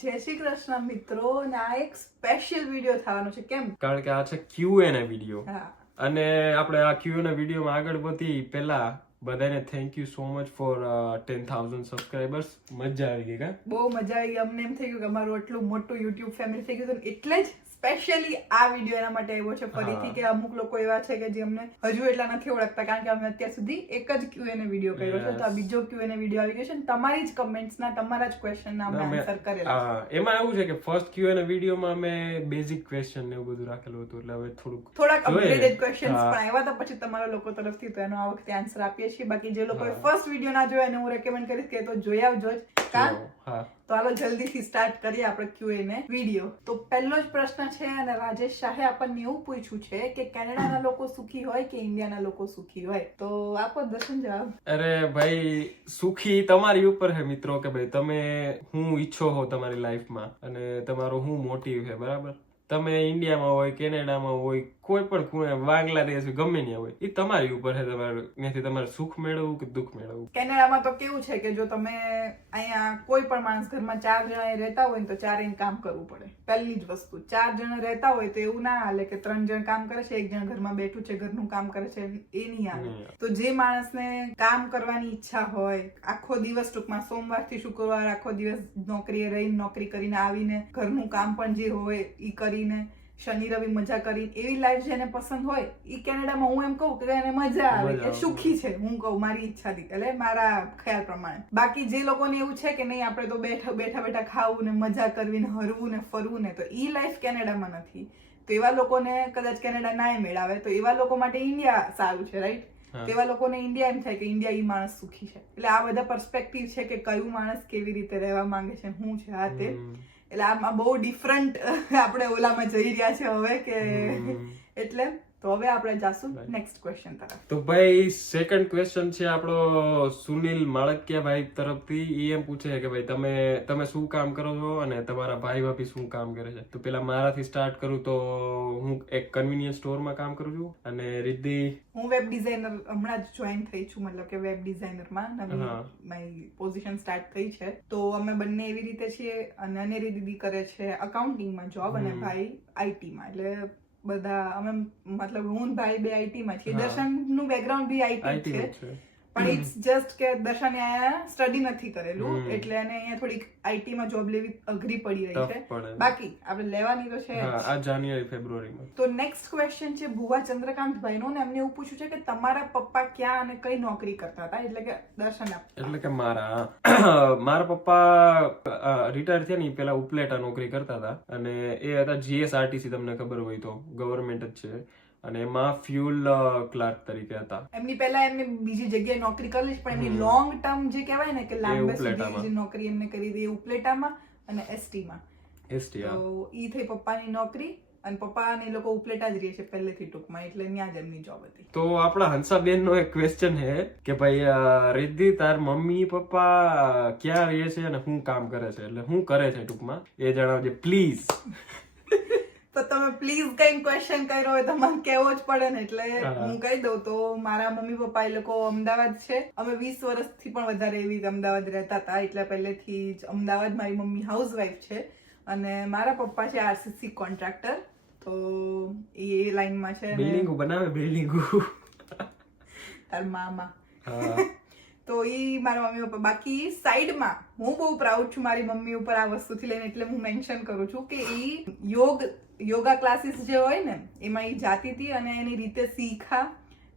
જય શ્રી કૃષ્ણ મિત્રો અને આ એક સ્પેશિયલ વીડિયો થવાનો છે કેમ? કારણ કે આ છે ક્યુ એન વીડિયો અને આપણે આ ક્યુ એન વિડીયોમાં આગળ વધી પહેલા બધાને thank you so much for ten thousand subscribers મજા આવી ગઈ કા? બહુ મજા આવી ગઈ. અમને એમ થઈ ગયું કે અમારું એટલું મોટું યુટ્યુબ ફેમિલી થઈ ગયું એટલે જ સ્પેશિયલી આ વીડિયો એના માટે આવ્યો છે. ફરીથી કે અમુક લોકો એવા છે કે જે અમને હજુ એટલા નથી ઓળખતા કારણ કે અમે અત્યાર સુધી એક જ ક્યુ એને વીડિયો કર્યો છે. તો આ બીજો ક્યુ એને વીડિયો આવી ગયો છે તમારી જ કમેન્ટ્સના તમારા જ ક્વેશ્ચનના અમે આન્સર કરેલા એમાં એવું છે કે ફર્સ્ટ ક્યુ એન વિડીયોમાં અમે બેઝિક ક્વેશ્ચન ને એવું બધું રાખેલું હતું. એટલે હવે થોડુંક થોડાક. અપગ્રેડેડ ક્વેશ્ચન્સ પણ આવ્યા હતા. પછી તમારા લોકો તરફથી તો એનો આ વખતે આન્સર આપીએ છીએ. બાકી જે લોકોએ ફર્સ્ટ વીડિયો ના જોયો એને હું રેકમેન્ડ કરીશ કે તો જોઈ આવજો જ કાં? હા. તો હાલો જલ્દીથી સ્ટાર્ટ કરીએ આપણે ક્યુએ વીડિયો તો પહેલો જ પ્રશ્ન છે અને રાજેશ શાહે આપણને એવું પૂછ્યું છે કે કેનેડાના લોકો સુખી હોય કે ઇન્ડિયાના લોકો સુખી હોય? તો આપો દર્શન જવાબ. અરે ભાઈ, સુખી તમારી ઉપર છે મિત્રો કે ભાઈ, તમે હું ઈચ્છો હો તમારી લાઈફમાં અને તમારો હું મોટિવ છે બરાબર? તમે ઇન્ડિયામાં હોય, કેનેડામાં હોય કોઈ પણ ખૂણે બાંગ્લાદેશ ગમે ત્યાં હોય એ તમારી ઉપર છે તમારે ત્યાંથી તમારે સુખ મેળવવું કે દુઃખ મેળવવું? કેનેડામાં તો કેવું છે કે જો તમે અહીંયા કોઈ પણ માણસ ઘરમાં ચાર જણા રહેતા હોય ને તો ચારેય કામ કરવું પડે. પહેલી જ વસ્તુ. ચાર જણા રહેતા હોય તો એવું ના હાલે કે ત્રણ જણ કામ કરે છે એક જણ ઘરમાં બેઠું છે ઘરનું કામ કરે છે એ નહીં હાલે. તો જે માણસને કામ કરવાની ઈચ્છા હોય આખો દિવસ ટૂંકમાં સોમવારથી શુક્રવાર આખો દિવસ નોકરીએ રહીને નોકરી કરીને આવીને ઘરનું કામ પણ જે હોય એ કરીને શનિ રવિ મજા કરી. એવી લાઈફ જેને પસંદ હોય એ કેનેડામાં હું એમ કહું કે એને મજા આવે કે સુખી છે. હું કહું મારી ઈચ્છાથી એટલે મારા ખ્યાલ પ્રમાણે. બાકી જે લોકોને એવું છે કે નહીં આપણે તો બેઠા બેઠા બેઠા ખાવું ને મજા કરવી ને હરવું ને ફરવું ને તો ઈ લાઈફ કેનેડામાં નથી. તો એવા લોકોને કદાચ કેનેડા ના મેળાવે તો એવા લોકો માટે ઇન્ડિયા સારું છે રાઈટ તેવા લોકોને ઇન્ડિયા એમ થાય કે ઇન્ડિયા ઈ માણસ સુખી છે. એટલે આ બધા પર્સપેક્ટિવ છે કે કયું માણસ કેવી રીતે રહેવા માંગે છે હું છે આ તે. એટલે આમાં બહુ ડિફરન્ટ આપણે ઓલામાં જઈ રહ્યા છે હવે કે એટલે તો હવે આપણે જાશું નેક્સ્ટ ક્વેશ્ચન તરફ. તો ભાઈ સેકન્ડ ક્વેશ્ચન છે આપણો સુનિલ માળકિયા ભાઈ તરફથી. એ એમ પૂછે કે ભાઈ તમે તમે શું કામ કરો છો અને તમારા ભાઈ ભાભી શું કામ કરે છે? તો પેલા મારાથી સ્ટાર્ટ કરું તો હું એક કન્વિનિયન્સ સ્ટોરમાં કામ કરું છું અને રિદ્ધિ હું વેબ ડિઝાઇનર હમણાં જ જોઈન થઈ છું મતલબ કે વેબ ડિઝાઇનરમાં નવી મારી પોઝિશન સ્ટાર્ટ થઈ છે. તો અમે બંને એવી રીતે છીએ અને અનેરી દીદી કરે છે અકાઉન્ટિંગમાં જોબ અને ભાઈ આઈટીમાં એટલે બધા અમે મતલબ હું ભાઈ બે આઈટીમાં છીએ દર્શન દર્શનનું બેકગ્રાઉન્ડ બી આઈટી છે. પણ ઇટ્સ જસ્ટ કે દર્શને અહીંયા સ્ટડી નથી કરેલું એટલે એને અહીંયા થોડીક આઈટી માં જોબ લેવી અઘરી પડી રહી છે. બાકી આપણે લેવાની તો છે આ જાન્યુઆરી ફેબ્રુઆરીમાં તો નેક્સ્ટ ક્વેશ્ચન છે ભુવા ચંદ્રકાંત ભાઈનો ને એમને એવું પૂછ્યું છે કે તમારા પપ્પા ક્યાં અને કઈ નોકરી કરતા હતા? એટલે કે દર્શન એટલે કે મારા મારા પપ્પા રિટાયર થયા ને પેલા ઉપલેટા નોકરી કરતા હતા. અને એ હતા જીએસઆરટીસી તમને ખબર હોય તો. ગવર્મેન્ટ જ છે. અને એમાં ફ્યુલ ક્લાર્ક તરીકે હતા. એમની પહેલા એમને બીજી જગ્યાએ નોકરી કરી પણ એમની લોંગ ટર્મ જે કહેવાય ને કે લાંબા સુધી જે નોકરી એમને કરી હતી ઉપલેટામાં અને એસટીમાં. એસટી તો ઈ થઈ પપ્પાની નોકરી અને પપ્પા ને લોકો ઉપલેટા જ રહે છે પહેલેથી ટૂંકમાં એટલે ત્યાં જ એમની જોબ હતી. તો આપણા હંસાબેન નો એક ક્વેશ્ચન હે કે ભાઈ રિદ્ધિ તાર મમ્મી પપ્પા ક્યાં રહે છે અને શું કામ કરે છે? એટલે શું કરે છે ટૂંકમાં? એ જણાવજે પ્લીઝ તમે પ્લીઝ કઈ ક્વેશ્ચન કર્યો હોય તો મને કેવો જ પડે ને એટલે હું. કહી દઉં તો મારા મમ્મી પપ્પા એ લોકો અમદાવાદ છે. અમે વીસ વર્ષથી પણ વધારે એવી અમદાવાદ રહેતા હતા. એટલે પહેલેથી જ અમદાવાદ મારી મમ્મી હાઉસવાઈફ છે અને મારા પપ્પા છે આરસીસી કોન્ટ્રાક્ટર તો એ એ લાઈનમાં છે બિલ્ડિંગો બનાવે બિલ્ડિંગો. તાર મામા. તો ઈ મારા મમ્મી પપ્પા. બાકી સાઈડમાં હું બહુ પ્રાઉડ છું મારી મમ્મી ઉપર આ વસ્તુથી લઈને એટલે હું મેન્શન કરું છું કે ઈ યોગ યોગા ક્લાસીસ જે હોય ને એમાં એ જાતી હતી અને એની રીતે શીખા.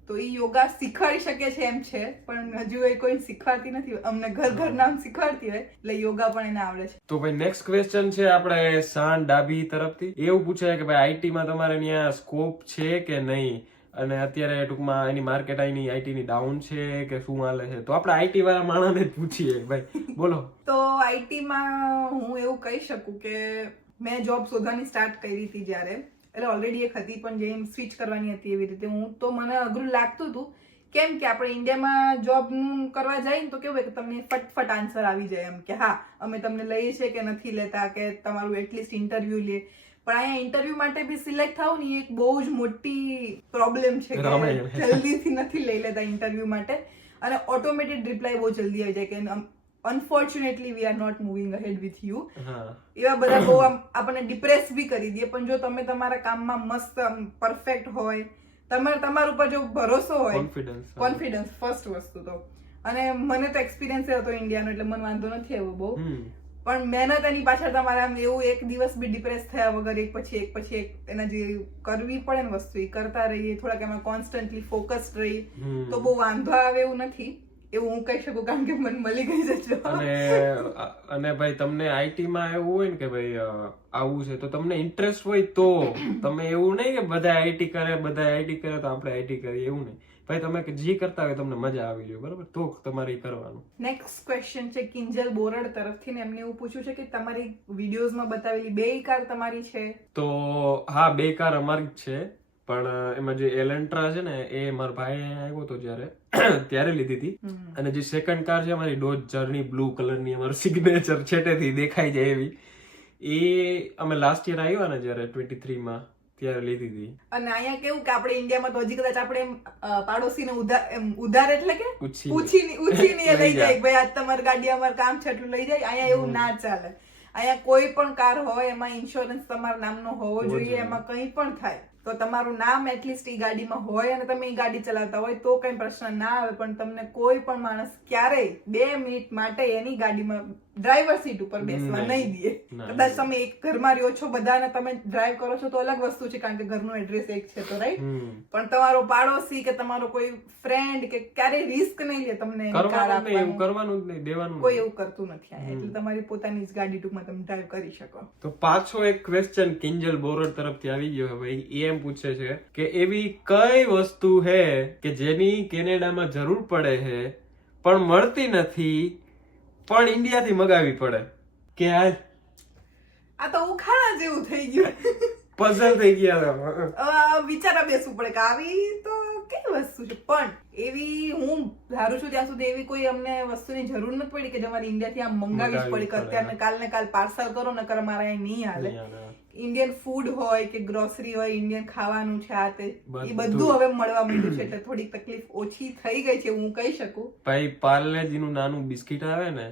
તો એ યોગા શીખવાડી શકે છે એમ છે પણ હજુ એ કોઈ શીખવાડતી નથી. અમને ઘર ઘર નામ શીખવાડતી હોય એટલે યોગા પણ એને આવડે છે. તો ભાઈ નેક્સ્ટ ક્વેશ્ચન છે આપણે સાન ડાબી તરફથી. એવું પૂછે કે ભાઈ આઈટીમાં તમારે ત્યાં સ્કોપ છે કે નહીં? અને અત્યારે ટૂંકમાં એની માર્કેટ આઈની આઈટીની ડાઉન છે કે શું હાલે છે? તો આપણે આઈટી વાળા માણસને ને પૂછીએ ભાઈ. બોલો. તો આઈટીમાં હું એવું કહી શકું કે મેં જોબ શોધવાની સ્ટાર્ટ કરી હતી જ્યારે. એટલે ઓલરેડી એક હતી પણ જેમ સ્વિચ કરવાની હતી એવી રીતે. હું તો મને અઘરું લાગતું હતું. કેમ કે આપણે ઇન્ડિયામાં જોબનું કરવા જઈએ તો કેવું કે તમને ફટફટ આન્સર આવી જાય એમ કે હા અમે તમને લઈએ છીએ કે નથી લેતા કે તમારું એટલીસ્ટ ઇન્ટરવ્યુ લે. પણ અહીંયા ઇન્ટરવ્યુ માટે બી સિલેક્ટ થવું ને એક બહુ જ મોટી પ્રોબ્લેમ છે કે જલ્દીથી નથી લઈ લેતા ઇન્ટરવ્યુ માટે. અને ઓટોમેટેડ રિપ્લાય બહુ જલ્દી આવી જાય કે unfortunately we are not moving ahead with you એવા બધા બહુ આમ આપણને ડિપ્રેસ બી કરી દે પણ જો તમે તમારા કામમાં મસ્ત પરફેક્ટ હોય તમારે તમારા ઉપર જો ભરોસો હોય કોન્ફિડન્સ કોન્ફિડન્સ ફર્સ્ટ વસ્તુ તો. અને મને તો એક્સપિરિયન્સ હતો ઇન્ડિયાનો એટલે મને વાંધો નથી આવ્યો બહુ. પણ મહેનત એની પાછળ તમારે આમ એવું એક દિવસ બી ડિપ્રેસ થયા વગર એક પછી એક પછી એક એના જે કરવી પડે ને વસ્તુ એ કરતા રહીએ થોડાક એમાં કોન્સ્ટન્ટલી ફોકસ્ડ રહી તો બહુ વાંધો આવે એવું નથી. એવું હું કહી શકું કારણ કે મને મળી ગઈ છે અને અને ભાઈ તમને આઈટી માં એવું હોય ને કે ભાઈ આવું છે તો તમને ઇન્ટરેસ્ટ હોય તો તમે એવું નહીં કે બધા આઈટી કરે બધા આઈટી કરે તો આપણે આઈટી કરીએ એવું નહીં. ભાઈ તમે જે કરતા હોય તમને મજા આવી જોઈએ બરાબર? તો તમારે કરવાનું. નેક્સ્ટ ક્વેશ્ચન છે કિંજલ બોરડ તરફથી ને એમને એવું પૂછ્યું છે કે તમારી વિડીયોઝમાં બતાવેલી બે કાર તમારી છે? તો હા બે કાર અમારી જ છે. પણ એમાં જે એલેન્ટ્રા છે ને એ મારા ભાઈ આવ્યો હતો જ્યારે ત્યારે લીધી હતી. અને જે સેકન્ડ કાર છે અમારી ડોજ જર્ની બ્લુ કલરની અમારું સિગ્નેચર છેટેથી દેખાઈ જાય એવી. એ અમે લાસ્ટ યર આવ્યા ને જ્યારે ટ્વેન્ટી થ્રીમાં ત્યારે લીધી હતી. અને અહીંયા કેવું કે આપણે ઇન્ડિયામાં તો હજી કદાચ આપણે પાડોશી ને પાડોશીને ઉધાર ઉધાર એટલે કે? ઉછી પૂછીને ઉછીને લઈ જાય ભાઈ આજ તમારી ગાડી અમારે કામ છે એટલું લઈ જાય. અહીંયા એવું ના ચાલે. અહીંયા કોઈ પણ કાર હોય એમાં ઇન્સ્યોરન્સ તમારા નામનો હોવો જોઈએ. એમાં કંઈ પણ થાય. તો તમારું નામ એટલીસ્ટ એ ગાડીમાં હોય અને તમે એ ગાડી ચલાવતા હોય તો કઈ પ્રશ્ન ના આવે. પણ તમને કોઈ પણ માણસ ક્યારેય બે મિનિટ માટે એની ગાડીમાં ડ્રાઈવર સીટ ઉપર બેસવા નહીં. દે કદાચ તમે એક ઘરમાં રહ્યો છો બધાને તમે ડ્રાઈવ કરો છો તો અલગ વસ્તુ છે કારણ કે ઘરનું એડ્રેસ એક છે તો રાઈટ પણ તમારો પાડોશી કે તમારો કોઈ ફ્રેન્ડ કે ક્યારેય રિસ્ક નહીં લે તમને એવું કરવાનું જ નહીં દેવાનું કોઈ એવું કરતું નથી. એટલે તમારી પોતાની જ ગાડી ટૂંકમાં તમે ડ્રાઈવ કરી શકો. તો પાછો એક ક્વેશ્ચન કિંજલ બોરડ તરફથી આવી ગયો હવે ભાઈ. એ એમ પૂછે છે કે એવી કઈ વસ્તુ છે કે જેની કેનેડામાં જરૂર પડે છે પણ મળતી નથી પણ ઇન્ડિયાથી મગાવી પડે. કે આ આ તો ઉખાણા જેવું થઈ ગયું. પઝલ થઈ ગયા વિચારા બેસવું પડે કે આવી તો કઈ વસ્તુ છે? પણ એવી હું ધારું છું ત્યાં સુધી એવી કોઈ અમને વસ્તુની જરૂર નથી પડી કે તમારે ઇન્ડિયાથી આમ મંગાવી જ પડી. અત્યારને કાલ ને કાલ પાર્સલ કરો નકર મારા અહીં નહીં હાલે. ઇન્ડિયન ફૂડ હોય કે ગ્રોસરી હોય ઇન્ડિયન ખાવાનું છે આ તે એ બધું. હવે મળવા મળ્યું છે એટલે થોડી તકલીફ ઓછી થઈ ગઈ છે હું કહી શકું. ભાઈ પાર્લેજીનું નાનું બિસ્કિટ આવે ને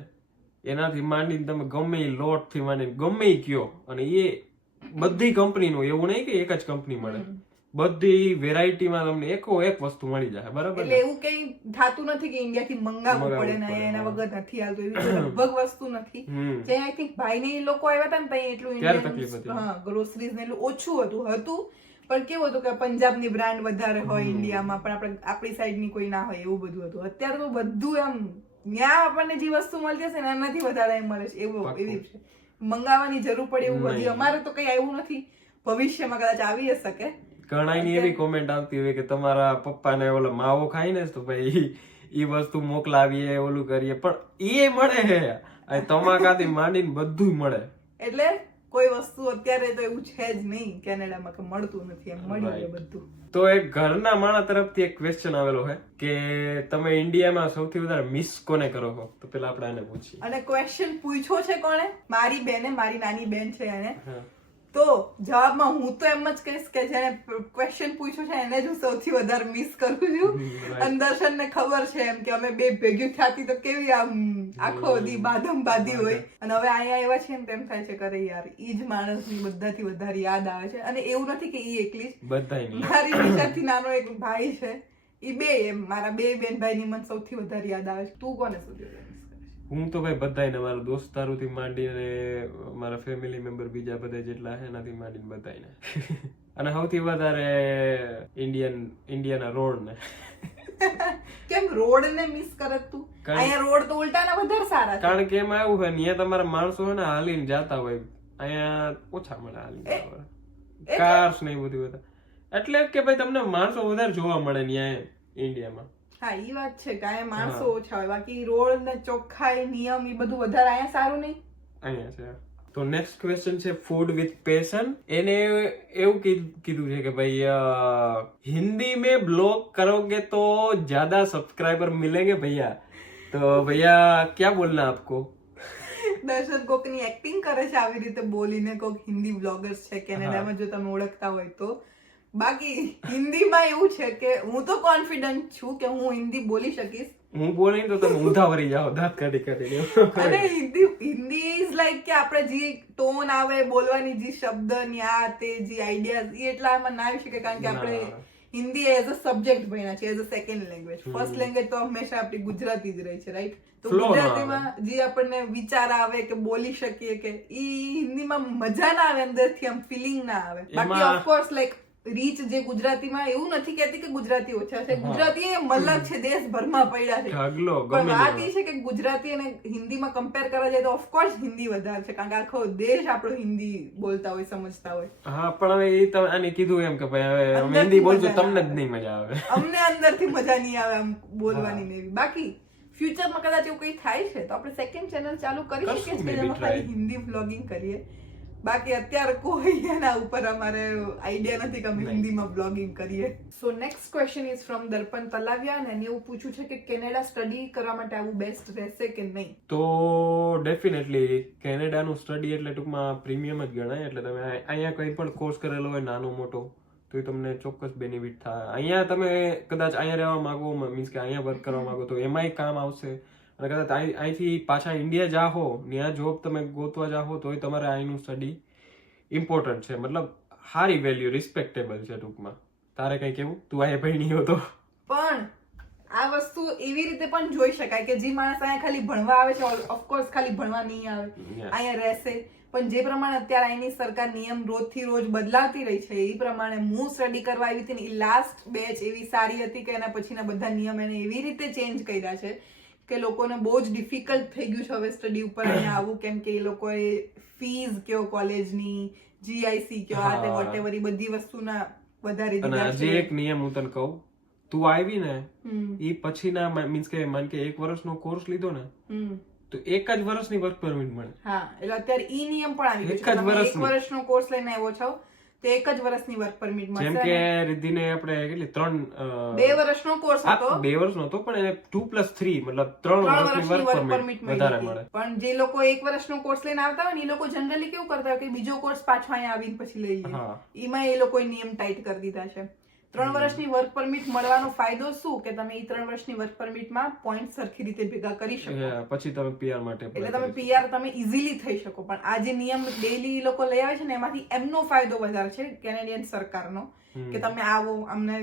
એનાથી માંડીને તમે ગમે એ લોટથી માંડીને ગમે એ કયો અને એ બધી કંપનીનું એવું નહીં કે એક જ કંપની મળે. બધી વેરાયટીમાં તમને એકો એક વસ્તુ મળી જાય બરાબર એટલે એવું કઈ થાતું નથી કે ઇન્ડિયાથી મંગાવવું મંગાવવું પડે ને એના વગર નથી આવતું એવી લગભગ વસ્તુ નથી. જે આઈ થિંક ભાઈ ને લોકો આવ્યા હતા ને ત્યાં એટલું હતી. હા ગ્રોસરીઝ ને એટલું ઓછું હતું હતું. પણ કેવું હતું કે પંજાબની બ્રાન્ડ વધારે હોય ઇન્ડિયામાં પણ આપણે આપણી સાઈડની કોઈ ના હોય એવું બધું હતું. અત્યારે તો બધું એમ ત્યાં આપણને જે વસ્તુ મળતી હશે ને એનાથી વધારે એમ મળે છે. એવું એવી છે મંગાવવાની જરૂર પડે એવું હજી અમારે તો કઈ આવ્યું નથી. ભવિષ્યમાં કદાચ આવી શકે. ઘણાની એવી કોમેન્ટ આવતી હોય કે તમારા પપ્પાને ઓલો માવો ખાઈ ને તો ભાઈ એ વસ્તુ મોકલાવીએ ઓલું કરીએ. પણ એ મળે હે. તમાકાથી માંડીને બધું મળે. એટલે કોઈ વસ્તુ અત્યારે તો એવું છે જ નહીં કેનેડામાં કે મળતું નથી એમ મળી જાય બધું. તો એક ઘરના માણસ તરફથી એક ક્વેશ્ચન આવેલો છે કે તમે ઇન્ડિયામાં સૌથી વધારે મિસ કોને કરો છો? તો પેલા આપણે આને પૂછીએ. અને ક્વેશ્ચન પૂછ્યો છે કોણે? મારી બેને મારી નાની બેન છે એને. તો જવાબમાં હું તો એમ જ કહીશ કે જેને ક્વેશ્ચન પૂછ્યો છે એને જ હું સૌથી વધારે મિસ કરું છું. અને દર્શન દર્શનને ખબર છે એમ કે અમે બે ભેગી થતી તો કેવી આમ આખો દી બાદમ બાદી હોય. અને હવે અહીંયા એવા છે ને તેમ થાય છે કરે યાર ઈ જ માણસની બધાથી વધારે યાદ આવે છે. અને એવું નથી કે ઈ એકલી જ. મારી બીજાથી નાનો એક ભાઈ છે ઈ બે એમ મારા બે બેન ભાઈની મને સૌથી વધારે યાદ આવે છે. તું કોને સૌથી વધારે miss કરે છે? હું તો ભાઈ બધાયને મારા દોસ્તારોથી માંડીને મારા ફેમિલી મેમ્બર બીજા બધા જેટલા છે એનાથી માંડીને બધાને અને સૌથી વધારે ઇન્ડિયન ઇન્ડિયાના રોડ ને કેમ રોડ ને મિસ કરત તું? કારણ- અહીંયા રોડ તો ઉલટાના વધારે સારા છે. કારણ કે એમાં એવું હોય અહીંયા તમારા માણસો હોય ને હાલીને જાતા હોય. અહીંયા ઓછા મળે હાલીને. કાર્સ ને એ બધું બધા એટલે કે ભાઈ તમને માણસો વધારે જોવા મળે એમ ઇન્ડિયામાં હા એ વાત છે કે અહીંયા માણસો ઓછા હોય. બાકી રોડ ને ચોખ્ખાઈ નિયમ એ બધું વધારે અહીંયા સારું નહીં? અહીંયા છે. તો નેક્સ્ટ ક્વેશ્ચન છે ફૂડ વિથ પેશન એને એવું કીધું છે કે ભાઈ હિન્દી મેં બ્લોગ કરોગે તો જ્યાદા સબ્સ્ક્રાઇબર મિલેંગે ભૈયા. તો ભૈયા ક્યાં બોલના આપકો? દર્શન કોકની એક્ટિંગ કરે છે આવી રીતે બોલીને કોક હિન્દી બ્લોગર્સ છે કેનેડામાં જો તમે ઓળખતા હોય તો. બાકી હિન્દીમાં એવું છે કે હું તો કોન્ફિડન્ટ છું કે હું હિન્દી બોલી શકીશ. હું બોલી તો તમે ઊંધા વળી જાઓ દાંત કાઢી કાઢી અને હિન્દી હિન્દી ઇઝ લાઈક કે આપણે જે ટોન આવે બોલવાની જે શબ્દ ને આ તે જે આઈડિયાઝ એ એટલા આમાં ના આવી શકે કારણ કે આપણે હિન્દી એઝ અ સબ્જેક્ટ ભણ્યા છે as a second language first language તો હંમેશા આપણી ગુજરાતી જ રહી છે રાઈટ તો ગુજરાતીમાં જે આપણને વિચાર આવે કે બોલી શકીએ કે ઈ હિન્દીમાં મજા ના આવે અંદરથી આમ ફિલિંગ ના આવે. બાકી ઓફકોર્સ લાઈક રીચ જે ગુજરાતીમાં એવું નથી કહેતી કે ગુજરાતી ઓછા છે. ગુજરાતી એ મલક છે દેશભરમાં પડ્યા છે. પણ વાત એ છે કે ગુજરાતી અને હિન્દીમાં કમ્પેર કરવા જાય તો ઓફકોર્સ હિન્દી વધારે છે. કારણ કે આખો દેશ આપણો હિન્દી બોલતા હોય સમજતા હોય. હા પણ હવે એ તમે આને કીધું એમ કે ભાઈ હવે હિન્દી બોલજો તમને જ. નહીં મજા આવે. અમને અંદરથી મજા નહીં આવે આમ બોલવાની ને બાકી ફ્યુચરમાં કદાચ એવું કંઈ થાય છે તો આપણે સેકન્ડ ચેનલ ચાલુ કરી શકીએ છીએ જેમાં ખાલી હિન્દી વ્લોગિંગ કરીએ. બાકી અત્યારે કોઈ એના ઉપર અમારે આઈડિયા નથી કે અમે હિન્દીમાં બ્લોગિંગ કરીએ. So next question is from Darpan Talaviya અને એને એવું પૂછ્યું છે કે કેનેડા સ્ટડી કરવા માટે આવું બેસ્ટ રહેશે કે નહીં? તો ડેફિનેટલી કેનેડાનું સ્ટડી એટલે ટૂંકમાં પ્રીમિયમ જ ગણાય. એટલે તમે અહીંયા કંઈ પણ કોર્સ કરેલો હોય નાનો મોટો તો એ તમને ચોક્કસ બેનિફિટ થાય. અહીંયા તમે કદાચ અહીંયા રહેવા માંગો મીન્સ કે અહીંયા વર્ક કરવા માંગો તો એમાંય કામ આવશે. અને કદાચ અહીંથી પાછા ઇન્ડિયા જાહો ત્યાં જોબ તમે ગોતવા જાહો તોય તમારે અહીંનું સ્ટડી ઇમ્પોર્ટન્ટ છે. મતલબ સારી વેલ્યુ રિસ્પેક્ટેબલ છે ટૂંકમાં. તારે કંઈ કેવું? તું અહીંયા ભણી હો તો. પણ આ વસ્તુ એવી રીતે પણ જોઈ શકાય કે જે માણસ અહીંયા ખાલી ભણવા આવે છે ઓફકોર્સ ખાલી ભણવા નહીં આવે. અહીંયા રહેશે. પણ જે પ્રમાણે અત્યારે અહીંની સરકાર નિયમ રોજથી રોજ બદલાતી રહી છે એ પ્રમાણે હું સ્ટડી કરવા આવી હતી ને એ લાસ્ટ બેચ એવી સારી હતી કે એના પછીના બધા નિયમ એને એવી રીતે ચેન્જ કર્યા છે કે લોકોને બહુ જ ડિફિકલ્ટ થઈ ગયું છે હવે સ્ટડી ઉપર અહીંયા આવું કેમ કે એ લોકોએ ફીઝ કયો કોલેજની જીઆઈસી કયો આ તે. વટેવર એ બધી વસ્તુના વધારી દીધા છે એક નિયમ હું તને કહું તું આવી ને એ પછીના મીન્સ કે માન કે એક વર્ષનો કોર્સ લીધો ને તો એક જ વર્ષની વર્ક પરમિટ મળે. હા એટલે અત્યારે ઈ નિયમ પણ આવી ગયો છે. જ એક વર્ષની. વર્ષનો કોર્સ લઈને આવ્યો છો તો એક જ વર્ષની વર્ક પરમિટ જેમ મળશે કે રિદ્ધિને આપણે કેટલી ત્રણ બે વર્ષનો કોર્સ હતો. બે વર્ષનો હતો પણ એને ટુ પ્લસ થ્રી મતલબ ત્રણ વર્ષની વર્ક પરમિટ વધારે મળે. પણ જે લોકો એક વર્ષનો કોર્સ લઈને આવતા હોય ને એ લોકો જનરલી કેવું કરતા હોય કે બીજો કોર્સ પાછો અહીંયા આવીને પછી લઈ લે. એમાં એ લોકોએ નિયમ ટાઈટ કરી દીધા છે. ત્રણ વર્ષની વર્ક પરમિટ મળવાનો ફાયદો શું? કે તમે એ ત્રણ વર્ષની વર્ક પરમિટમાં પોઈન્ટ સરખી રીતે ભેગા કરી શકો. પછી તમે પીઆર માટે એટલે તમે પીઆર તમે ઇઝીલી થઈ શકો. પણ આ જે નિયમ ડેલી લોકો લઈ આવે છે ને એમાંથી એમનો ફાયદો વધારે છે કેનેડિયન સરકારનો. કે તમે આવો અમને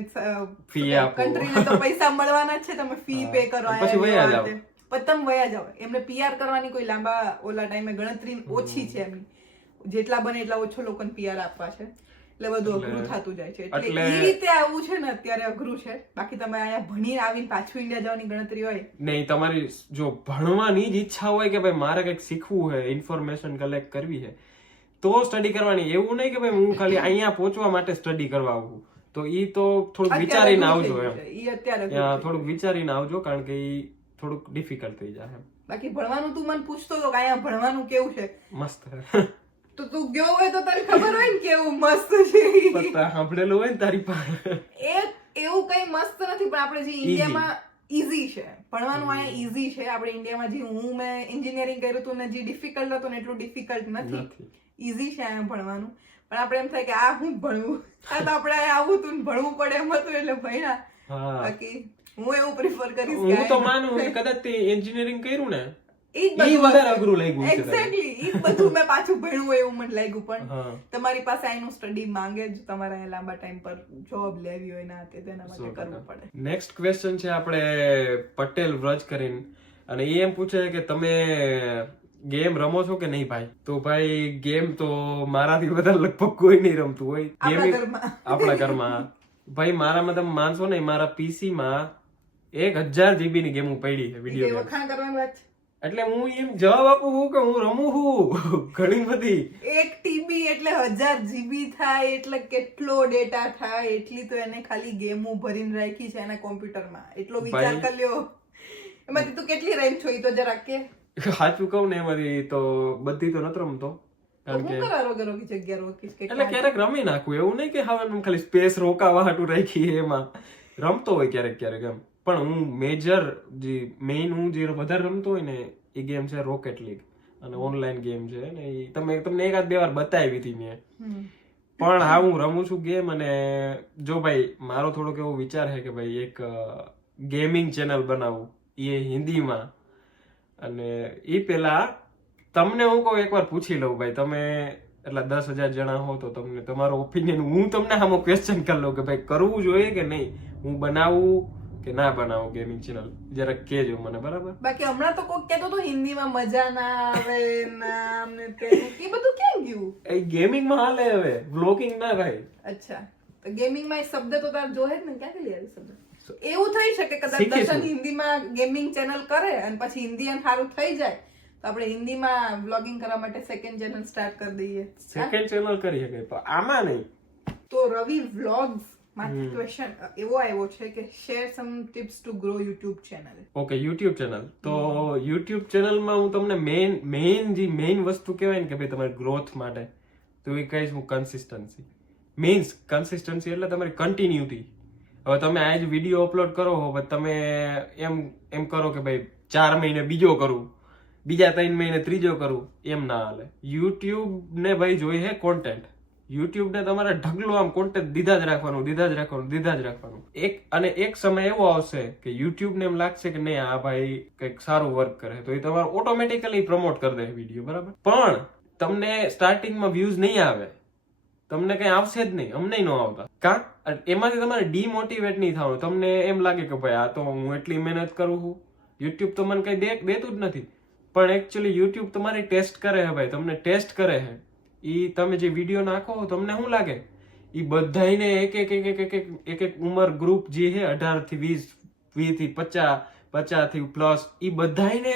ફી. કન્ટ્રીને તો પૈસા મળવાના છે તમે ફી પે કરો પછી વયા જાવ પતમ પતંગ વયા જાવ એમને પીઆર કરવાની કોઈ લાંબા ઓલા ટાઈમે ગણતરી ઓછી છે એમની. જેટલા બને એટલા ઓછો લોકોને પીઆર આપવા છે. એટલે બધું અઘરું થતું જાય છે. એટલે એ રીતે આવું છે ને અત્યારે અઘરું છે. બાકી તમે અહીંયા ભણી આવીને પાછું ઇન્ડિયા જવાની ગણતરી હોય. નહીં તમારી જો ભણવાની જ ઈચ્છા હોય કે ભાઈ મારે કંઈક શીખવું છે ઇન્ફોર્મેશન કલેક્ટ કરવી છે તો સ્ટડી કરવાની. એવું નહીં કે ભાઈ હું ખાલી અહીંયા પહોંચવા માટે સ્ટડી કરવા આવું. તો ઈ તો થોડુંક વિચારીને આવજો એમ. થોડુંક વિચારીને આવજો કારણ કે ઈ થોડુંક ડિફિકલ્ટ થઈ જાય બાકી ભણવાનું તું મને પૂછતો હતો કે અહીંયા ભણવાનું કેવું છે? મસ્ત. તો તું ગયો હોય તો તને ખબર હોય ને કેવું મસ્ત છે. સાંભળેલું હોય ને તારી પાસે. એ એવું કઈ મસ્ત નથી પણ આપણે જે ઇન્ડિયામાં ઈઝી છે. ભણવાનું અહીંયા ઈઝી છે. આપણે ઇન્ડિયામાં જે હું મેં એન્જિનિયરિંગ કર્યું હતું ને જે ડિફિકલ્ટ હતું ને એટલું ડિફિકલ્ટ નથી. ઈઝી છે અહીંયા ભણવાનું. પણ આપણે એમ થાય કે આ હું ભણવું? આ તો આપણે આવું હતું ભણવું પડે એમ હતું એટલે ભણ્યા. બાકી હું એવું પ્રિફર કરીશ હું તો માનું કદાચ તે એન્જિનિયરિંગ કર્યું ને વધારે અઘરું લાગ્યું છે ઈ બધું મેં પાછું ભણ્યું એવું મને લાગ્યું પણ તમારી પાસે આનું સ્ટડી માંગે જ તમારે લાંબા ટાઈમ પર જોબ લેવી હોય ના તે તેના માટે કરવું પડે. નેક્સ્ટ ક્વેશ્ચન છે આપણે પટેલ વ્રજ કરીને. અને એ એમ પૂછે કે તમે ગેમ રમો છો કે નહીં ભાઈ? તો ભાઈ ગેમ તો મારાથી વધારે લગભગ કોઈ નહીં રમતું હોય. આપણા ઘરમાં. આપણા ઘરમાં. ભાઈ મારામાં તમે માનશો નહીં મારા પીસી માં એક હજાર જીબી ની ગેમ પડી છે વીડિયો વખાણ કરવાની વાત છે? એટલે હું એમ જવાબ આપું છું કે હું રમું છું? ઘણી બધી. એક ટીબી એટલે હજાર જીબી થાય એટલે કેટલો ડેટા થાય એટલી તો એને ખાલી ગેમો ભરીને રાખી છે એના કોમ્પ્યુટરમાં એટલો વિચાર કર્યો. એમાંથી તું કેટલી રેમ છો ઈ તો જરા કે. સાચું કહું ને એમાંથી તો બધી તો નથી રમતો. એટલે ક્યારેક રમી નાખું. એવું નહીં કે હવે ખાલી સ્પેસ રોકાવા હાટું રાખી એમાં. રમતો હોય ક્યારેક ક્યારેક એમ. પણ હું મેજર જે મેઇન હું જે વધારે રમતો હોય ને એ ગેમ છે રોકેટ લીગ અને ઓનલાઈન ગેમ છે ને એ તમે તમને એકાદ બે વાર બતાવી હતી મેં. પણ હા હું રમું છું ગેમ અને જો ભાઈ મારો થોડોક એવો વિચાર છે કે ભાઈ એક ગેમિંગ ચેનલ બનાવું એ હિન્દીમાં. અને એ પેલા તમને હું કહું એકવાર પૂછી લઉં ભાઈ તમે એટલા દસ હજાર જણા હો તો તમને તમારો ઓપિનિયન હું તમને આમાં ક્વેશ્ચન કરી લઉં કે ભાઈ કરવું જોઈએ કે નહીં? હું બનાવું કે ના બનાવો ગેમિંગ ચેનલ જરાક કેજો મને બરાબર? બાકી હમણાં તો કોક કહેતો તો હિન્દીમાં મજા ના આવે નામ ને તે એ બધું કેમ ગયું? એ ગેમિંગમાં હાલે હવે. વ્લોગિંગ ના થાય. અચ્છા. તો ગેમિંગમાં એ શબ્દ તો તાર જોહે જ ને? ક્યાં લઈ આવી શબ્દ? એવું થઈ શકે કદાચ દર્શન હિન્દીમાં ગેમિંગ ચેનલ કરે અને પછી હિન્દી અને સારું થઈ જાય તો આપણે હિન્દીમાં વ્લોગિંગ કરવા માટે સેકન્ડ ચેનલ સ્ટાર્ટ કરી દઈએ. સેકન્ડ ચેનલ કરી શકે પણ આમાં નહીં. તો રવિ વ્લોગ્સ હમ. ક્વેશ્ચન એવો આવ્યો છે કે share some tips to grow YouTube channel okay YouTube channel તો યુટ્યુબ ચેનલમાં હું તમને મેઇન મેઇન જે મેઇન વસ્તુ કહેવાય ને કે ભાઈ તમારી ગ્રોથ માટે તો એ કહીશ હું કન્સિસ્ટન્સી મીન્સ કન્સિસ્ટન્સી એટલે તમારી કન્ટિન્યુટી હવે તમે આજ વીડિયો અપલોડ કરો હવે તમે એમ એમ કરો કે ભાઈ ચાર મહિને બીજો કરું બીજા ત્રણ મહિને ત્રીજો કરું એમ ના હાલે. યુટ્યુબ ને ભાઈ જોઈએ કોન્ટેન્ટ યુટ્યુબ ને તમારે ઢગલો આમ કોન્ટેન્ટ દીધા જ રાખવાનું, દીધા જ રાખવાનું, દીધા જ રાખવાનું. એક અને એક સમય એવો આવશે કે યુટ્યુબ ને એમ લાગશે કે નહીં, આ ભાઈ કંઈક સારું વર્ક કરે. તો એ તમારે ઓટોમેટિકલી પ્રમોટ કરી દે વીડિયો બરાબર? પણ તમને સ્ટાર્ટિંગમાં વ્યૂઝ નહીં આવે. તમને કઈ આવશે જ નહીં, અમને ન આવતા. કા? એમાંથી તમારે ડીમોટિવેટ નહીં થવાનું. તમને એમ લાગે કે ભાઈ આ તો હું એટલી મહેનત કરું છું. યુટ્યુબ તો મને કઈ દેતું જ નથી. પણ એકચ્યુઅલી યુટ્યુબ તમારી ટેસ્ટ કરે છે ભાઈ. તમને ટેસ્ટ કરે છે. એ તમે જે વીડિયો નાખો તમને શું લાગે? એ બધાને એક એક એક એક એક એક એક ઉંમર ગ્રુપ જે છે અઢારથી વીસ વીસથી પચાસ પચાસથી પ્લસ એ બધાને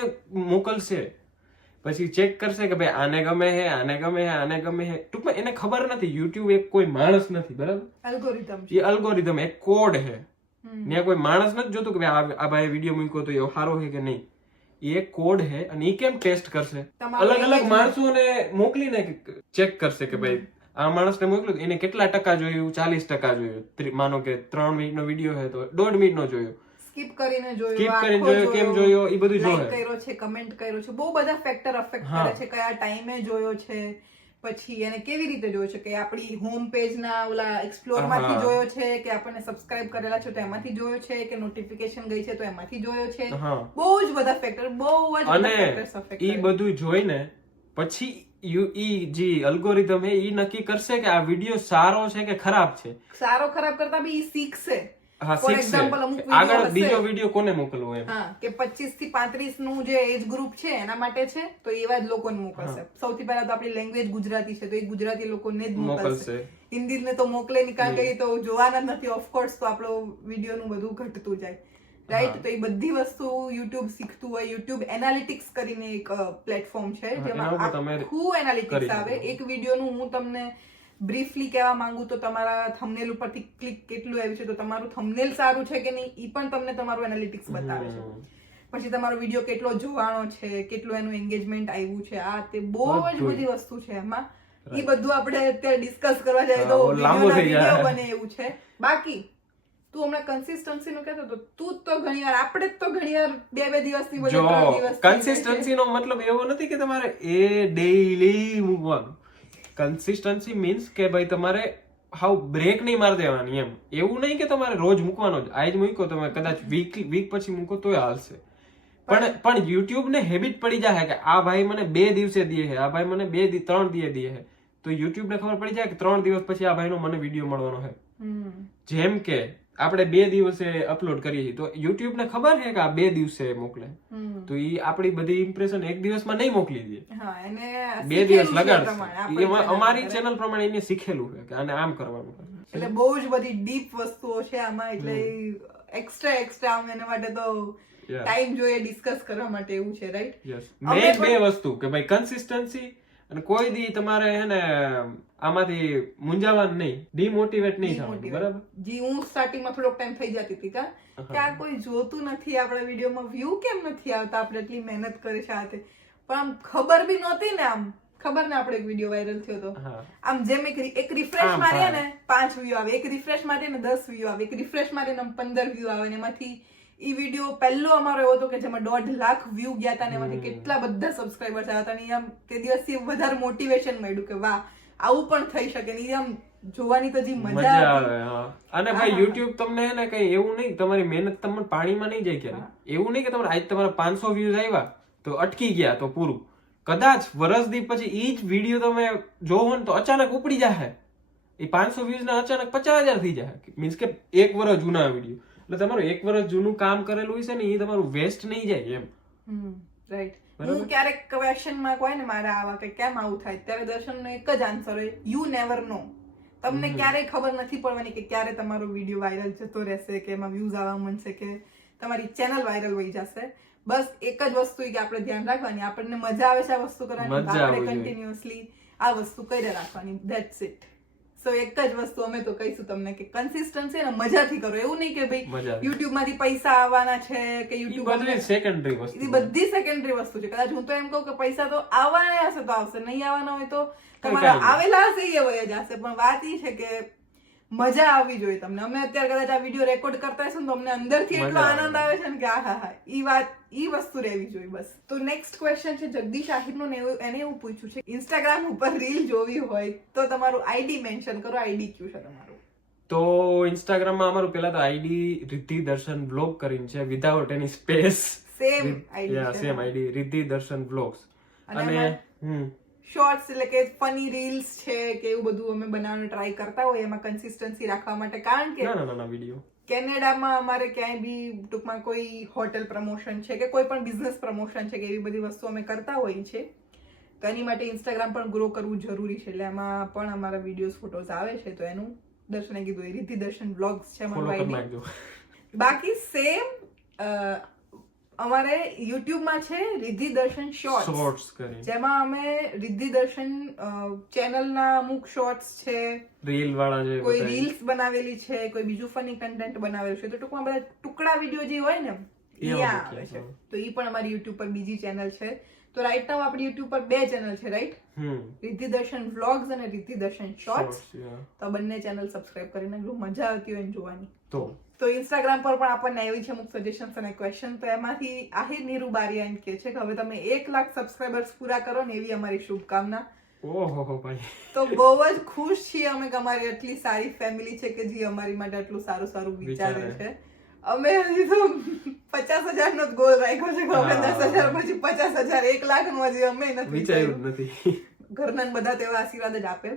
મોકલશે. પછી ચેક કરશે કે ભાઈ આને ગમે હે આને ગમે હે આને ગમે હે ટૂંકમાં એને ખબર નથી યુટ્યુબ એક કોઈ માણસ નથી બરાબર? અલ્ગોરિધમ એ અલ્ગોરિધમ એક કોડ હે ત્યાં કોઈ માણસ નથી જોતું કે ભાઈ આ ભાઈ વીડિયો મૂક્યો તો એ સારો છે કે નહીં. એ કોડ હે અને એ કેમ ટેસ્ટ કરશે? અલગ અલગ માણસોને મોકલીને ચેક કરશે કે ભાઈ આ માણસને મોકલ્યું એને કેટલા ટકા જોયું? ચાલીસ ટકા જોયું. માનો કે ત્રણ મિનિટનો વીડિયો હે તો દોઢ મિનિટનો જોયો. સ્કીપ કરીને જોયો Skip કરીને જોયો, કેમ જોયો, એ બધું જોયો કર્યો છે કમેન્ટ કર્યો છે બહુ બધા ફેક્ટર અફેક્ટ કરે છે કયા ટાઈમે જોયો છે પછી એને કેવી રીતે જોયો છે કે આપણી હોમ પેજ ના ઓલા એક્સપ્લોરમાંથી જોયો છે કે આપણને સબસ્ક્રાઇબ કરેલા છે તો એમાંથી જોયો છે કે નોટિફિકેશન ગઈ છે તો એમાંથી જોયો છે? બહુ જ બધા ફેક્ટર બહુ જ અને ઈ બધું જોઈને પછી યુ ઈ જે અલ્ગોરિધમ એ ઈ નક્કી કરશે કે આ વીડિયો સારો છે કે ખરાબ છે? સારો ખરાબ કરતા બી ઈ શીખશે. હા For શીખશે example, અમુક આગળ બીજો વીડિયો કોને મોકલવો એમ? હા કે 25 થી 35 નું જે એજ ગ્રુપ છે એના માટે છે તો એવા જ લોકોને મોકલશે. સૌથી પહેલા તો આપણી લેંગ્વેજ ગુજરાતી છે તો એ ગુજરાતી લોકોને જ મોકલશે. મોકલશે. હિન્દી ને તો મોકલે નહીં કારણ કે એ તો જોવાના જ નથી. ઓફકોર્સ તો આપણો વીડિયો નું બધું ઘટતું જાય. રાઈટ તો એ બધી વસ્તુ યુટ્યુબ શીખતું હોય. યુટ્યુબ એનાલિટિક્સ કરીને એક પ્લેટફોર્મ છે હા, જેમાં ઉપર તમે આખું એનાલિટિક્સ કરી આવે. એક વીડિયો નું હું તમને બ્રીફલી કહેવા માંગુ તો તમારા થંબનેલ ઉપરથી ક્લિક કેટલું આવ્યું છે તો તમારું થંબનેલ સારું છે કે નહીં એ પણ તમને તમારું એનાલિટિક્સ બતાવે છે. પછી તમારો વીડિયો કેટલો જોવાનો છે કેટલું એનું એન્ગેજમેન્ટ આવ્યું છે આ તે બહુ જ બધી વસ્તુ છે એમાં. ઈ બધું આપણે અત્યારે ડિસ્કસ કરવા જાય તો. વીડિયો બને એવું છે. બાકી તું હમણાં કન્સિસ્ટન્સી નું કહેતો તો તું તો તો ઘણીવાર આપણે જ તો ઘણીવાર બે બે દિવસની બદલે જો કન્સિસ્ટન્સી નો મતલબ એવો નથી કે તમારે એ ડેઈલી મૂકવાનું. કન્સિસ્ટન્સી મીન્સ કે ભાઈ તમારે હાવ બ્રેક નહીં મારી દેવાની એમ. એવું નહીં કે તમારે રોજ મૂકવાનો જ. આજ મૂકો તમે કદાચ વીક વીક પછી મૂકો તોય હાલશે. પણ પણ યુટ્યુબ ને હેબિટ પડી જાય કે આ ભાઈ મને બે દિવસે દે છે આ ભાઈ મને બે ત્રણ દિવસે દે છે તો યુટ્યુબ ને ખબર પડી જાય કે ત્રણ દિવસ પછી આ ભાઈનો મને વીડિયો મળવાનો છે જેમ કે આપણે બે દિવસે અપલોડ કરીએ છીએ. તો યુટ્યુબ ને ખબર છે કે આ બે દિવસે મોકલે? તો એ આપણી બધી ઇમ્પ્રેશન એક દિવસમાં નહીં મોકલી દે. બે દિવસ લગાડશે. અમારી ચેનલ પ્રમાણે એને શીખેલું છે કે આને આમ કરવાનું એટલે બહુ જ બધી ડીપ વસ્તુઓ છે આમાં એટલે એક્સ્ટ્રા એક્સ્ટ્રા આમ એના માટે તો ટાઈમ જોઈએ ડિસ્કસ કરવા માટે એવું છે રાઈટ Yes. બે વસ્તુ કે ભાઈ કન્સિસ્ટન્સી અને કોઈ દી તમારે હે ને આમાંથી મુંજાવાનું નહીં. ડીમોટિવેટ નહીં થવાનું બરાબર? જી હું સ્ટાર્ટિંગમાં થોડોક ટાઈમ થઈ જતી હતી કા? કે આ કોઈ જોતું નથી આપણા વિડીયોમાં વ્યૂ કેમ નથી આવતા? આપણે એટલી મહેનત કરી સાથે પણ આમ ખબર બી નહોતી ને આમ. ખબર ને આપણે એક વીડિયો વાયરલ થયો હતો આમ જેમ એક એક રિફ્રેશ મારીએ ને પાંચ વ્યૂ આવે એક રિફ્રેશ મારીએ ને દસ વ્યૂ આવે એક રિફ્રેશ મારીએ ને પંદર વ્યૂ આવે ને એમાંથી ઈ વીડિયો પહેલો અમારો એવો હતો કે જેમાં દોઢ લાખ વ્યૂ ગયા હતા અને એમાંથી કેટલા બધા સબસ્ક્રાઇબર્સ આવ્યા હતા અને આમ તે દિવસથી વધારે મોટિવેશન મળ્યું કે વાહ આવું પણ થઈ શકે ને આમ જોવાની તો જે મજા આવે. અને ભાઈ યુટ્યુબ તમને ને કઈ એવું નહીં તમારી મહેનત તમને પાણીમાં નહીં જાય ક્યારે. એવું નહીં કે તમારે આજ તમારા પાંચસો વ્યૂઝ આવ્યા તો અટકી ગયા તો પૂરું. કદાચ વરસ દી પછી ઈ જ વીડિયો તમે જોવો ને તો અચાનક ઉપડી જાય એ પાંચસો વ્યૂઝ ના અચાનક પચાસ હજાર થઈ જાય મીન્સ કે એક વર્ષ જૂના વીડિયો એટલે તમારું એક વર્ષ જૂનું કામ કરેલું હોય છે ને એ તમારું વેસ્ટ નહીં જાય એમ. રાઈટ હું ક્યારેક ક્વેશ્ચનમાં કોઈ ને મારા આવા કે કેમ આવું થાય ત્યારે દર્શનનો એક જ આન્સર હોય યુ નેવર નો તમને ક્યારેય ખબર નથી પડવાની કે ક્યારે તમારો વીડિયો વાયરલ જતો રહેશે કે એમાં વ્યૂઝ આવવા મળશે કે તમારી ચેનલ વાયરલ હોઈ જશે. બસ એક જ વસ્તુ કે આપણે ધ્યાન રાખવાની આપણને મજા આવે છે આ વસ્તુ કરવાની આપણે કન્ટિન્યુઅસલી આ વસ્તુ કરી રાખવાની. ધેટ્સ ઇટ સો એક જ વસ્તુ અમે તો કહીશું તમને કે કન્સિસ્ટન્સી અને મજાથી કરો. એવું નહીં કે ભાઈ યુટ્યુબમાંથી પૈસા આવવાના છે કે યુટ્યુબ બધી સેકન્ડરી વસ્તુ બધી સેકન્ડરી વસ્તુ છે. કદાચ હું તો એમ કહું કે પૈસા તો આવવાના હશે તો આવશે. નહીં આવવાના હોય તો તમારા આવેલા હશે એ વય જ હશે. પણ વાત એ છે કે મજા આવવી જોઈએ તમને. અમે અત્યારે કદાચ આ વીડિયો રેકોર્ડ કરતા હશું ને તો અમને અંદરથી એટલો આનંદ આવે. છે ને કે આ હા હા ઈ વાત ઈ વસ્તુ રહેવી જોઈએ બસ. તો નેક્સ્ટ ક્વેશ્ચન છે જગદીશ આહિરનો ને એને એવું પૂછ્યું છે ઇન્સ્ટાગ્રામ ઉપર રીલ જોવી હોય તો તમારું આઈડી મેન્શન કરો આઈડી કયું છે તમારું. તો ઇન્સ્ટાગ્રામમાં અમારું પેલા તો આઈડી રિદ્ધિ દર્શન બ્લોગ કરીને છે without any space same ID same ID Riddhi Darshan blogs અને અને હમ શોર્ટ્સ એટલે કે ફની રીલ્સ છે કે એવું બધું અમે બનાવવાનું ટ્રાય કરતા હોય એમાં કન્સિસ્ટન્સી રાખવા માટે. કારણ કે ના ના વીડિયો કેનેડામાં અમારે ક્યાંય બી ટૂંકમાં કોઈ હોટેલ પ્રમોશન છે કે કોઈ પણ બિઝનેસ પ્રમોશન છે કે એવી બધી વસ્તુ અમે કરતા હોઈએ છીએ. તો એની માટે ઇન્સ્ટાગ્રામ પણ ગ્રો કરવું જરૂરી છે. એટલે એમાં પણ અમારા વિડીયોઝ ફોટોઝ આવે છે. તો એનું દર્શને કીધું એ રીતિ દર્શન બ્લોગ્સ છે બાકી સેમ અમારે યુટ્યુબમાં છે રિદ્ધિ દર્શન શોર્ટ્સ. જેમાં અમે રિદ્ધિ દર્શન ચેનલના અમુક શોર્ટ્સ છે. રીલ વાળા છે કોઈ. રીલ્સ બનાવેલી છે કોઈ બીજું ફની કન્ટેન્ટ બનાવેલું છે. તો ટૂંકમાં બધા ટુકડા વીડિયો જે હોય ને એ આવે છે. તો એ પણ અમારી યુટ્યુબ પર બીજી ચેનલ છે. તો રાઈટ નાઉ આપણી યુટ્યુબ પર બે ચેનલ છે રાઈટ રિદ્ધિ દર્શન વ્લોગ્સ અને રિદ્ધિ દર્શન શોર્ટ્સ તો બંને ચેનલ સબસ્ક્રાઇબ કરીને જો મજા આવતી હોય જોવાની. તો? તો ઇન્સ્ટાગ્રામ પર પણ આપણને આવી છે અમુક સજેશન્સ અને ક્વેશ્ચન તો એમાંથી આહિર નીરુ બારિયા એમ કહે છે કે હવે તમે એક લાખ સબસ્ક્રાઇબર્સ પૂરા કરો ને એવી અમારી શુભકામના. ઓહો ભાઈ. તો બહુ જ ખુશ છીએ અમે કે અમારી આટલી સારી ફેમિલી છે કે જે અમારી માટે આટલું સારું સારું વિચારે. છે. અમે હજી તો પચાસ હજાર નો જ ગોલ રાખ્યો છે કે હવે દસ હજાર પછી પચાસ હજાર એક લાખ નો હજી અમે નથી વિચાર્યું નથી. ઘરના બધા તેવા આશીર્વાદ જ આપે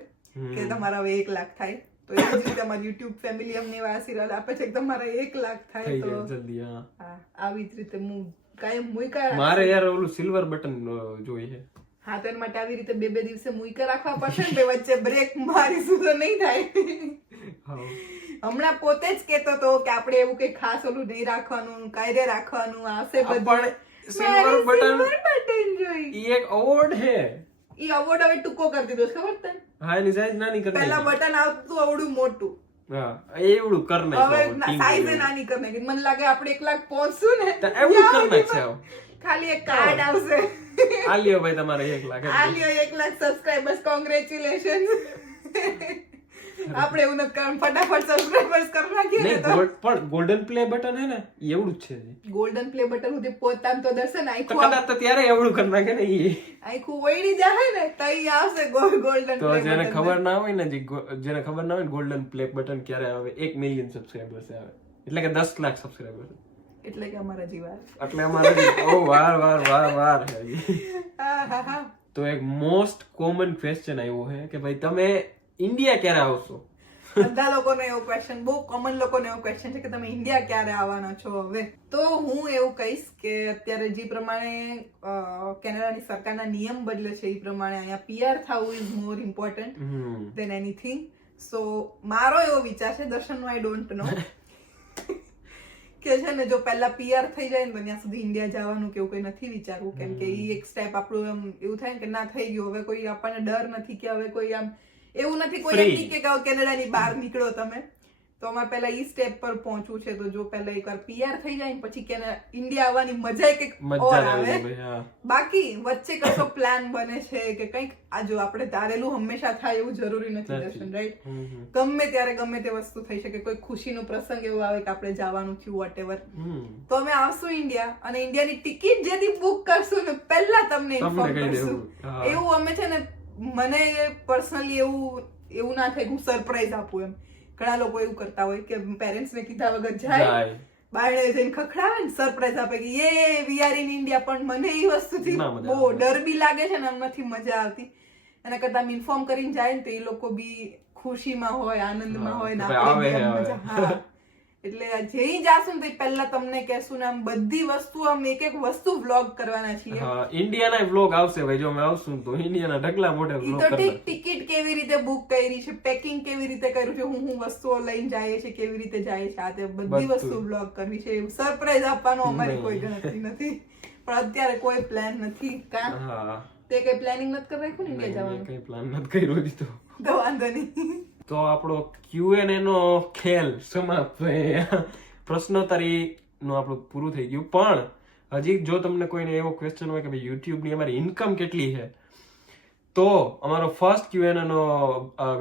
કે તમારા હવે એક લાખ થાય. તો એ જ રીતે અમારી યુટ્યુબ ફેમિલી અમને એવા આશીર્વાદ આપે છે કે તમારા એક લાખ થાય તો જલ્દી હા. આવી જ રીતે હું કાયમ મુઈકા મારે યાર ઓલું સિલ્વર બટન જોઈએ હા તો એના માટે આવી રીતે બે બે દિવસે મુઈકા રાખવા પડશે ને વચ્ચે બ્રેક મારીશું તો નહીં થાય. હા. હમણાં પોતે જ કેતો તો કે આપણે એવું કઈ ખાસ ઓલું નહીં રાખવાનું કાયદે રાખવાનું આવશે બધું. silver બટન button- જોઈ. ઈ એક અવોર્ડ હે ઈ અવોર્ડ હવે ટૂંકો કરી દીધો ખબર તને? હા એની સાઈઝ નાની કરી પહેલા બટન આવતું આવડું મોટું. હા એવડું કર હવે નાખ્યું સાઈઝ નાની કરી નાખી. મને લાગે આપણે એક લાખ પહોંચશું ને. તો એવડું કર ખાલી એક કાર્ડ આવશે. આ લ્યો ભાઈ તમારે એક લાખ આ લ્યો એક લાખ સબસ્ક્રાઇબર્સ કોંગ્રેચ્યુલેશન આપણે એવું નથી કારણ ફટાફટ સબસ્ક્રાઇબર્સ કરી નાખીએ ને તો. પણ ગોલ્ડન પ્લે બટન હે ને એવું જ છે. ગોલ્ડન પ્લે બટન સુધી પોતાન તો દર્શન આખું કદાચ તો ત્યારે એવડું કરી નાખે ને ઈ. આખું વળી જાય ને તઈ આવશે ગોલ્ડન તો જેને ખબર ના. હોય ને જેને ખબર ના હોય ગોલ્ડન પ્લે બટન ક્યારે આવે? એક મિલિયન સબસ્ક્રાઇબર્સ આવે. એટલે કે દસ લાખ સબસ્ક્રાઇબર્સ એટલે કે અમારા જીવા એટલે અમારે ઓ વાર વાર વાર વાર. હા હા હા તો એક મોસ્ટ કોમન ક્વેશ્ચન આવ્યો છે કે ભાઈ તમે ઇન્ડિયા ક્યારે આવશો? બધા લોકોને એવો ક્વેશ્ચન બહુ કોમન લોકોને એવો ક્વેશ્ચન છે કે તમે ઇન્ડિયા ક્યારે આવવાના છો હવે? તો હું એવું કહીશ કે અત્યારે જે પ્રમાણે કેનેડાની સરકારના નિયમ બદલે છે એ પ્રમાણે અહીંયા પીઆર થવું is more important than anything so મારો એવો વિચાર છે દર્શનનો આઈ ડોન્ટ નો કે છે ને જો પહેલા પીઆર થઈ જાય ને તો ત્યાં સુધી ઇન્ડિયા જવાનું કે એવું કંઈ નથી વિચારવું. કેમ કે એ એક સ્ટેપ આપણું એમ એવું થાય ને કે ના થઈ ગયું. હવે કોઈ આપણને ડર નથી કે હવે કોઈ આમ એવું નથી કોઈ એમ કે કેનેડાની બહાર નીકળો તમે. તો અમારે પહેલા ઈ સ્ટેપ પર પહોંચવું છે. તો જો પહેલા એકવાર પીઆર થઈ જાય પછી કે ઇન્ડિયા આવવાની મજા કંઈક ઓર આવે બાકી વચ્ચે કશો પ્લાન બને છે કે કંઈક આ જો આપણે ધારેલું હંમેશા થાય એવું જરૂરી નથી. દર્શન રાઈટ. ગમે ત્યારે ગમે તે વસ્તુ થઈ શકે. કોઈ ખુશીનો પ્રસંગ એવો આવે કે આપણે જવાનું થયું વોટ હમ. તો અમે આવશું ઇન્ડિયા અને ઇન્ડિયાની ટિકિટ જેથી બુક કરશું ને પહેલા તમને તમને ઇન્ફોર્મ કરશું. એવું અમે છે ને મને પર્સનલી એવું એવું ના થાય હું સરપ્રાઈઝ આપું એમ. ઘણા લોકો એવું કરતા હોય કે પેરેન્ટ્સને કીધા વગર જાય બારણે જઈને ખખડાવે ને સરપ્રાઈઝ આપે કે યે વી આર ઇન ઇન્ડિયા પણ મને એ વસ્તુથી બહુ ડર બી લાગે છે ને આમ નથી મજા આવતી. એના કરતા ઇન્ફોર્મ કરીને જાય ને તો એ લોકો બી ખુશીમાં હોય આનંદમાં હોય ને આપણે મજા- હા. એટલે જે જેઈ જાશું તે પહેલા તમને કહેશું ને આમ બધી વસ્તુ આમ એક એક વસ્તુ વ્લોગ કરવાના છીએ. હા ઇન્ડિયાના વ્લોગ આવશે ભાઈ જો અમે આવશું તો ઇન્ડિયાના ઢગલા મોઢે વ્લોગ તો ઠીક ટિકિટ કેવી રીતે બુક કરી છે પેકિંગ કેવી રીતે કર્યું છે હું હું વસ્તુઓ લઈને જાય છે કેવી રીતે જાય છે આ તે બધી વસ્તુ બ્લોગ કરવી છે. સરપ્રાઈઝ આપવાનો અમારી. કોઈ ગણતરી નથી. પણ અત્યારે કોઈ પ્લાન નથી. કા? તે કઈ પ્લાનિંગ નથી કરી રાખ્યું ને ઇન્ડિયા જવાનું? કઈ પ્લાન નથી કર્યો તો વાંધો નહીં. તો આપણો ક્યુએનએ નો ખેલ સમાપ્ત. પ્રશ્નોત્તરી નું આપણું પૂરું થઈ ગયું. પણ હજી જો તમને કોઈને એવો ક્વેશ્ચન હોય કે ભાઈ યુટ્યુબની અમારી ઇન્કમ કેટલી છે તો અમારો ફર્સ્ટ ક્યુએનએ નો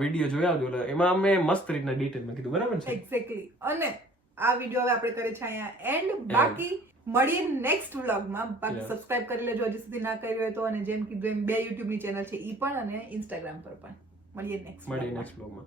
વીડિયો જોઈ આવજો. એટલે એમાં અમે મસ્ત રીતના ડિટેલમાં કીધું. બરાબર છે? એક્ઝેક્ટલી અને આ વીડિયો હવે આપણે કરે છે અહીંયા એન્ડ બાકી મળીએ નેક્સ્ટ વ્લોગમાં બાકી સબસ્ક્રાઇબ કરી લેજો હજી સુધી ના કર્યું હોય તો. અને જેમ કીધું એમ બે યુટ્યુબની ચેનલ છે ઈ પણ અને ઇન્સ્ટાગ્રામ પર પણ. મળીએ નેક્સ્ટ મળીએ નેક્સ્ટ બ્લોગમાં